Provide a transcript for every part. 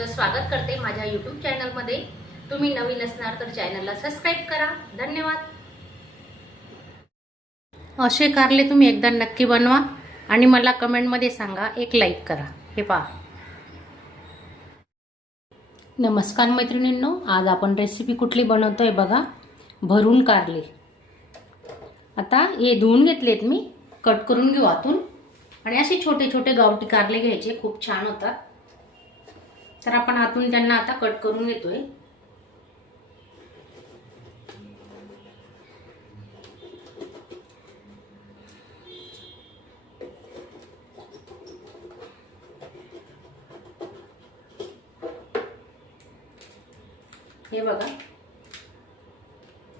तुमचं स्वागत करते माझ्या यूट्यूब चॅनलमध्ये तुम्ही नवीन असणार तर चॅनलला सबस्क्राईब करा. धन्यवाद. असे कारले तुम्ही एकदा नक्की बनवा आणि मला कमेंटमध्ये सांगा एक लाईक करा. हे पहा. नमस्कार मैत्रिणींनो आज आपण रेसिपी कुठली बनवतोय बघा. भरून कारले. आता हे धुवून घेतलेत मी. कट करून घेऊ आतून. आणि असे छोटे छोटे गावठी कारले घ्यायचे. खूप छान होतात. तर आपण आतून त्यांना आता कट करून घेतोय. हे बघा.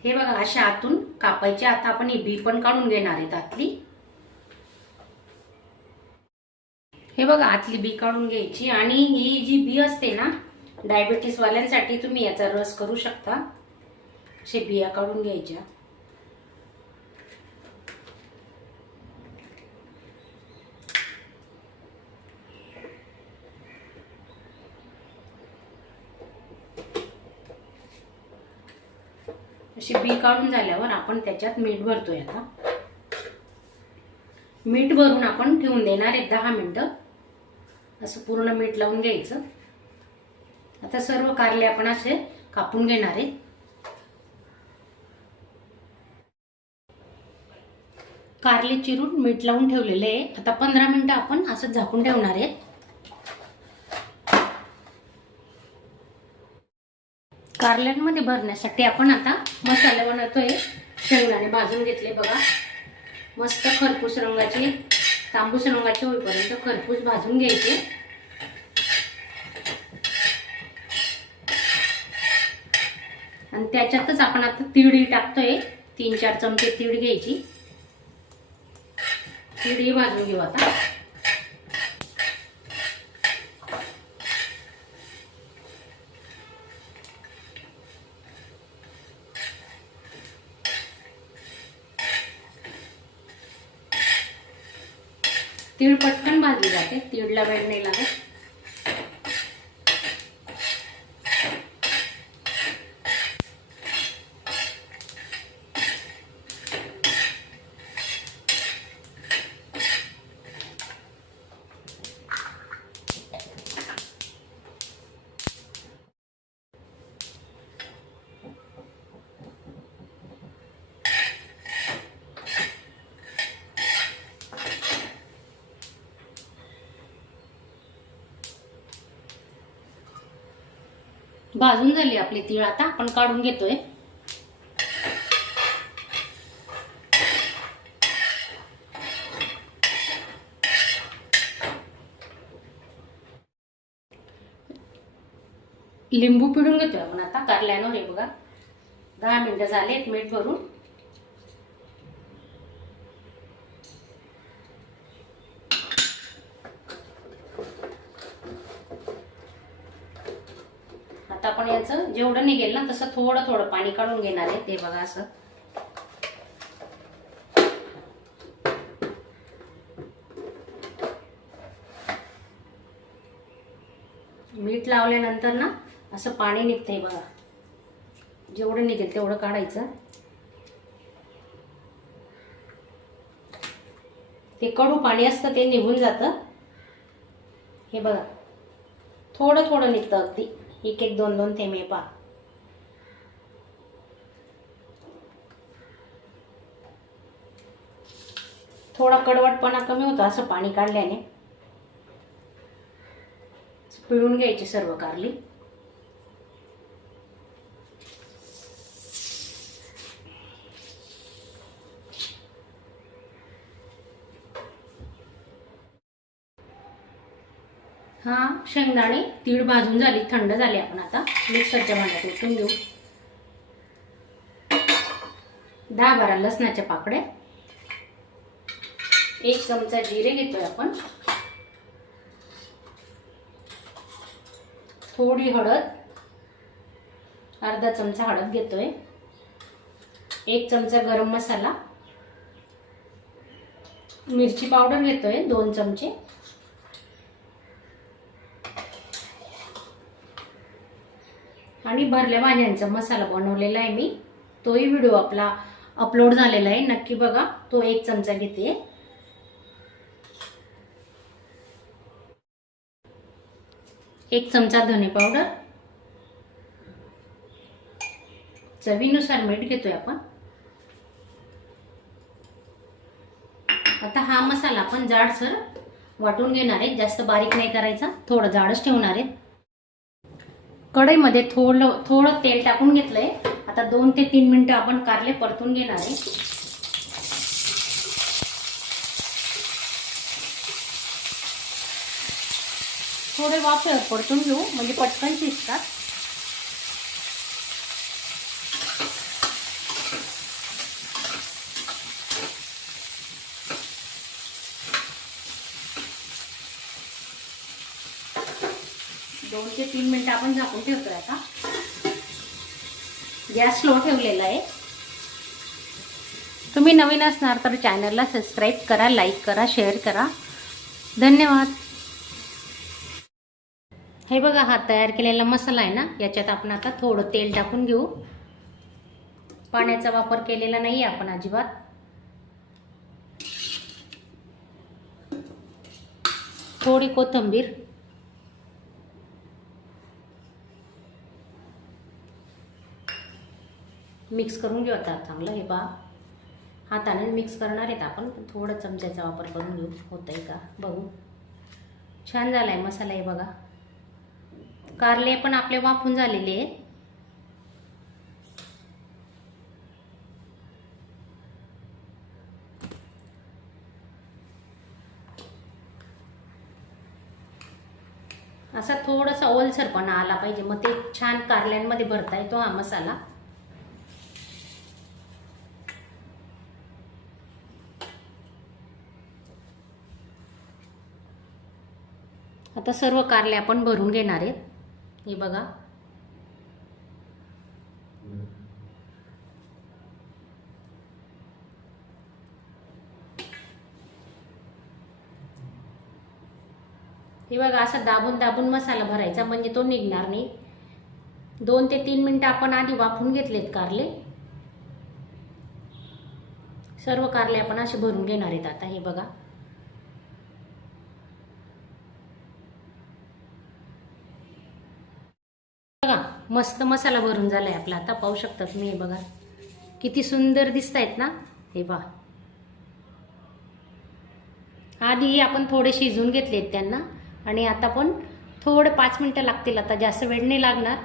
हे बघा अशा आतून कापायचे. आता आपण ही बी पण काढून घेणार आहे आतली हे बघा आतली बी काढून घ्यायची. आणि ही जी बी असते ना डायबेटीस वाल्यांसाठी तुम्ही याचा रस करू शकता. असे बिया काढून घ्यायच्या. अशी बी काढून झाल्यावर आपण त्याच्यात मीठ भरतोय आता. मीठ भरून आपण ठेवून देणार एक दहा मिनटं. असं पूर्ण मीठ लावून घ्यायचं. आता सर्व कारले आपण असे कापून घेणार आहे. कारले चिरून मीठ लावून ठेवलेले आहे. आता पंधरा मिनिटं आपण असं झाकून ठेवणार आहे. कारल्यांमध्ये भरण्यासाठी आपण आता मसाले बनवतोय. शेंगदाणे भाजून घेतले बघा. मस्त खरपूस रंगाची. तांबूस रंगाचे होईपर्यंत खरपूस भाजून घ्यायचे. आणि त्याच्यातच आपण आता तिळी टाकतोय. तीन चार चमचे तीळ घ्यायची. तिळी भाजून घेऊ आता. तीळ पटकन भाजली जाते. तीळला वेळ नाही लागत. भाजून झाली आपली तीळ आता. आपण काढून घेतोय. लिंबू पिळून घेतोय आपण आता. कारल्यानं हे बघा. दहा मिनिटं एक मीठ भरून आता आपण याचं जेवढं निघेल ना तसं थोडं थोडं पाणी काढून घेणार आहे ते बघा असं. मीठ लावल्यानंतर ना असं पाणी निघतंय बघा. जेवढं निघेल तेवढं काढायचं. ते कडू पाणी असतं ते निघून जातं. हे बघा. थोडं थोडं निघतं अगदी. एक एक दोन दोन थेंबे पा थोडा कडवटपणा कमी होतो असं पाणी काढल्याने. पिळून घ्यायची सर्व कारली. हा शेंगदाणे तीळ भाजून झाली थंड झाली आपण आता. मिक्सरच्या भांड्यात ओतून घेऊ. दहा बारा लसणाच्या पाकड्या एक चमचा जिरे घेतोय आपण. थोडी हळद. अर्धा चमचा हळद घेतोय. एक चमचा गरम मसाला. मिरची पावडर घेतोय दोन चमचे. आणि भरल्या भाज्यांचा मसाला बनवलेला आहे मी. तोही व्हिडिओ आपला अपलोड झालेला आहे. नक्की बघा तो एक चमचा घेते. एक चमचा धने पावडर चवीनुसार मीठ घेतोय आपण. आता हा मसाला आपण जाडसर वाटून घेणार आहे. जास्त बारीक नाही करायचा. थोडं जाडच ठेवणार आहे. कढईमध्ये थोडं थोडं तेल टाकून घेतलंय. आता दोन ते तीन मिनिटं आपण कारले परतून घेणार आहे. थोडे वाफेवर परतून घेऊ म्हणजे पटकन शिजतात दोन ते तीन मिनटं आपण झाकून ठेवतोय आता. गॅस स्लो ठेवलेला आहे. तुम्ही नवीन असणार तर चॅनलला सबस्क्राईब करा लाईक करा शेअर करा. धन्यवाद. हे बघा हा तयार केलेला मसाला आहे ना? याच्यात आपण आता थोडं तेल टाकून घेऊ. पाण्याचा वापर केलेला नाही आपण अजिबात. थोडी कोथिंबीर. मिक्स करून घेऊ आता. चांगलं हे बा हाताने मिक्स करणार आहेत आपण पण थोडं चमच्याचा वापर करून घेऊ. होत आहे का? बघू. छान झाला आहे मसाला हे बघा. कारले पण आपले वाफून झालेले आहेत. असा थोडासा ओलसरपणा आला पाहिजे. मग ते छान कारल्यांमध्ये भरता येतो हा मसाला. आता सर्व कारले आपण भरून घेणार आहेत. हे बघा. हे बघा असा दाबून दाबून मसाला भरायचा म्हणजे तो निघणार नाही. दोन ते तीन मिनिटं आपण आधी वाफून घेतलेत कारले. सर्व कारले आपण असे भरून घेणार आहेत आता हे बघा बघा मस्त मसाला भरून झालाय आपला. आता पाहू शकता तुम्ही हे बघा. किती सुंदर दिसत आहेत ना? हे पहा. आधी आपण थोडे शिजवून घेतलेत त्यांना. आणि आता पण थोडं पाच मिनटं लागतील. आता जास्त वेळ नाही लागणार.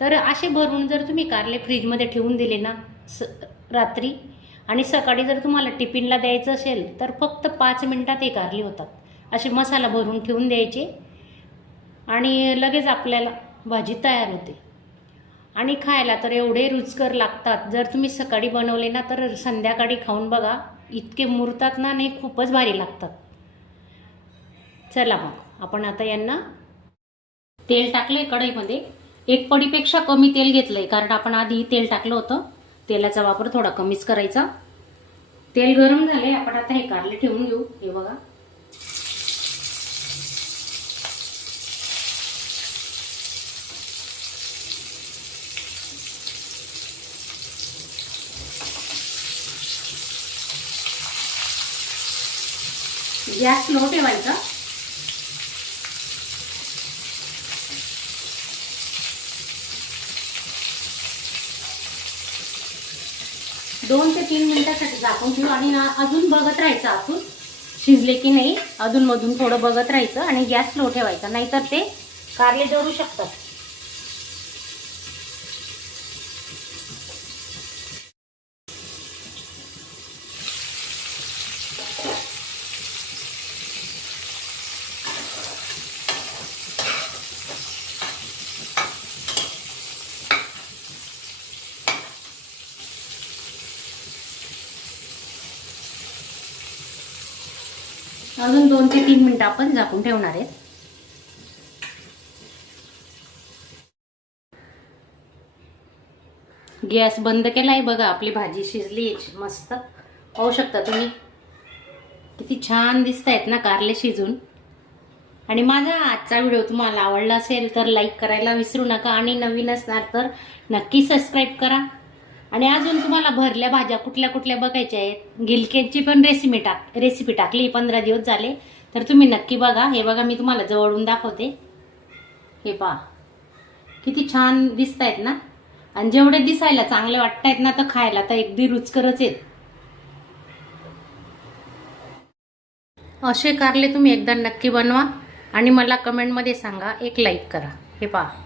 तर असे भरून जर तुम्ही कारले फ्रीजमध्ये ठेवून दिले ना स रात्री आणि सकाळी जर तुम्हाला टिफिनला द्यायचं असेल तर फक्त पाच मिनटात हे कारले होतात. असे मसाला भरून ठेवून द्यायचे. आणि लगेच आपल्याला भाजी तयार होते. आणि खायला तर एवढे रुचकर लागतात. जर तुम्ही सकाळी बनवले ना तर संध्याकाळी खाऊन बघा इतके मुरतात ना नाही खूपच भारी लागतात. चला मग आपण आता यांना तेल टाकले कढईमध्ये. एक पडीपेक्षा कमी तेल घेतलंय कारण आपण आधी तेल टाकलं होतं. तेलाचा वापर थोडा कमीच करायचा. तेल गरम झाले आपण आता हे कारले ठेवून घेऊ. हे बघा. गॅस स्लो ठेवायचा. दोन ते तीन मिनिटासाठी झाकून ठेवू आणि ना अजून बघत राहायचं आतून शिजले की नाही अधूनमधून थोडं बघत राहायचं आणि गॅस स्लो ठेवायचा. नाहीतर ते कारले जळू शकतात. अजून दोन ते तीन मिनिटं आपण झाकून ठेवणार आहेत. गॅस बंद केलाय बघा आपली भाजी शिजली मस्त. पाहू शकता तुम्ही. किती छान दिसत आहेत ना कारले शिजून. आणि माझा आजचा व्हिडिओ तुम्हाला आवडला असेल तर लाईक करायला विसरू नका आणि नवीन असणार तर नक्की सबस्क्राईब करा. आणि अजून तुम्हाला भरल्या भाज्या कुठल्या कुठल्या बघायच्या आहेत? गिलक्यांची पण रेसिपी टाक रेसिपी टाकली पंधरा दिवस झाले. तर तुम्ही नक्की बघा. हे बघा मी तुम्हाला जवळून दाखवते. हे पहा. किती छान दिसत आहेत ना? आणि जेवढे दिसायला चांगले वाटतायत ना तर खायला तर अगदी रुचकरच आहेत. असे कारले तुम्ही एकदा नक्की बनवा आणि मला कमेंटमध्ये सांगा. एक लाईक करा. हे पहा.